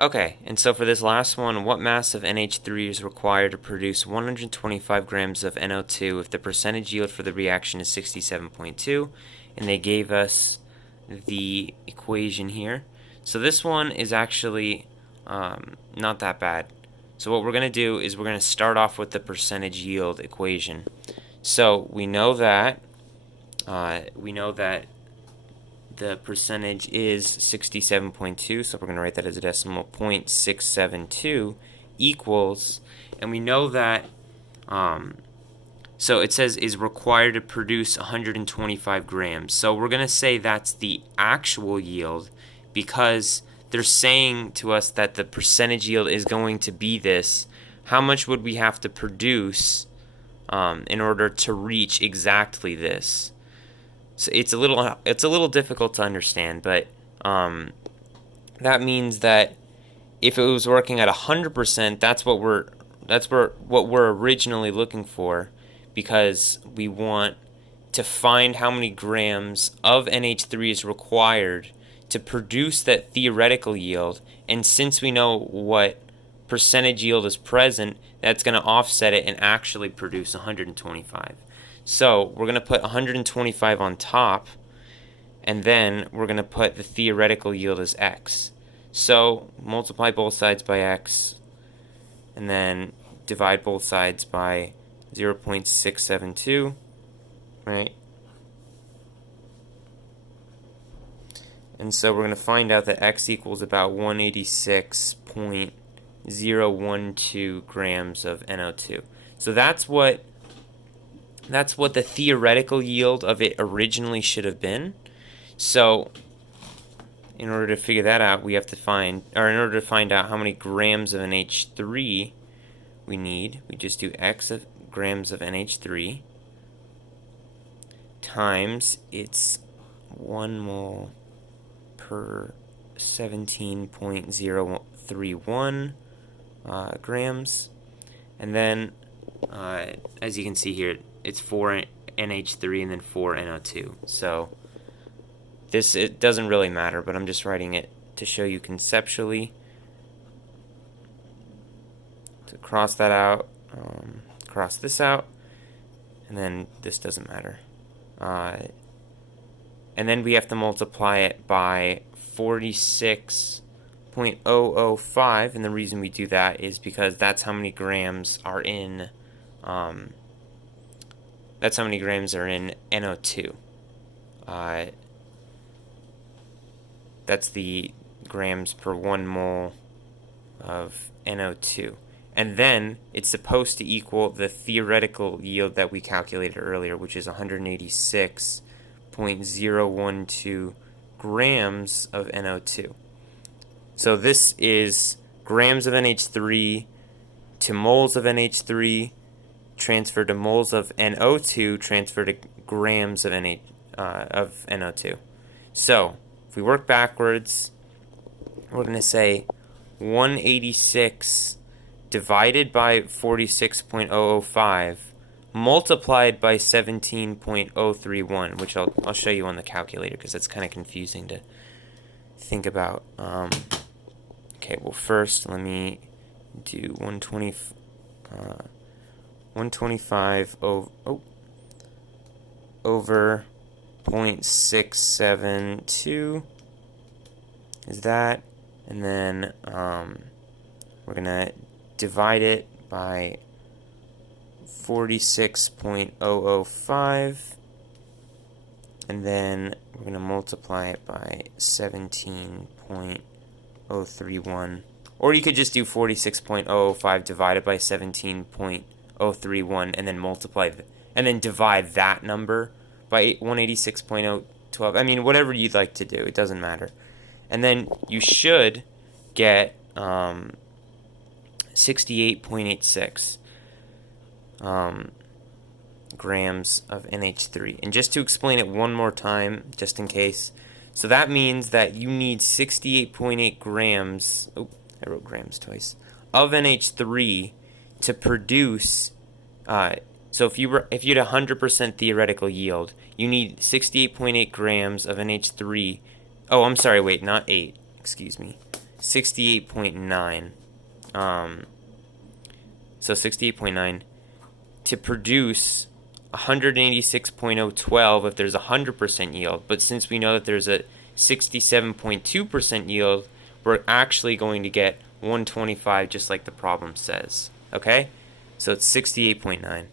Okay, and so for this last one, what mass of NH3 is required to produce 125 grams of NO2 if the percentage yield for the reaction is 67.2? And they gave us the equation here. So this one is actually not that bad. So what we're going to do is we're going to start off with the percentage yield equation. So we know that the percentage is 67.2, so we're going to write that as a decimal, 0.672 equals, and we know that, so it says is required to produce 125 grams. So we're going to say that's the actual yield because they're saying to us that the percentage yield is going to be this. How much would we have to produce in order to reach exactly this? So it's a little difficult to understand, but that means that if it was working at 100%, that's what we're originally looking for, because we want to find how many grams of NH3 is required to produce that theoretical yield, and since we know what percentage yield is present, that's going to offset it and actually produce 125. So we're going to put 125 on top, and then we're going to put the theoretical yield as x. So multiply both sides by x, and then divide both sides by 0.672, right? And so we're going to find out that x equals about 186.012 grams of NO2. So that's what the theoretical yield of it originally should have been. So in order to figure that out, we have to find, or in order to find out how many grams of NH3 we need, we just do x of grams of NH3 times its 1 mole per 17.031 grams, and then as you can see here, it's 4 NH3 and then 4 NO2. So it doesn't really matter, but I'm just writing it to show you conceptually. To cross that out, cross this out, and then this doesn't matter. And then we have to multiply it by 46.005, and the reason we do that is because that's how many grams are in NO2. That's the grams per 1 mole of NO2. And then it's supposed to equal the theoretical yield that we calculated earlier, which is 186.012 grams of NO2. So this is grams of NH3 to moles of NH3 transferred to moles of NO2 transferred to grams of NO2. So if we work backwards, we're going to say 186 divided by 46.005 multiplied by 17.031, which I'll show you on the calculator because that's kind of confusing to think about. Okay, well first let me do 125 over 0.672 is that, and then we're gonna divide it by 46.005, and then we're going to multiply it by 17.031, or you could just do 46.005 divided by 17.031 and then multiply and then divide that number by 186.012. I mean, whatever you'd like to do, it doesn't matter. And then you should get 68.86 grams of NH3. And just to explain it one more time, just in case, so that means that you need 68.8 grams, I wrote grams twice, of NH3 to produce, so if you had 100% theoretical yield, you need 68.8 grams of NH3, oh, I'm sorry, wait, not 8, excuse me, 68.9. So 68.9 to produce 186.012 if there's 100% yield. But since we know that there's a 67.2% yield, we're actually going to get 125 just like the problem says. Okay? So it's 68.9.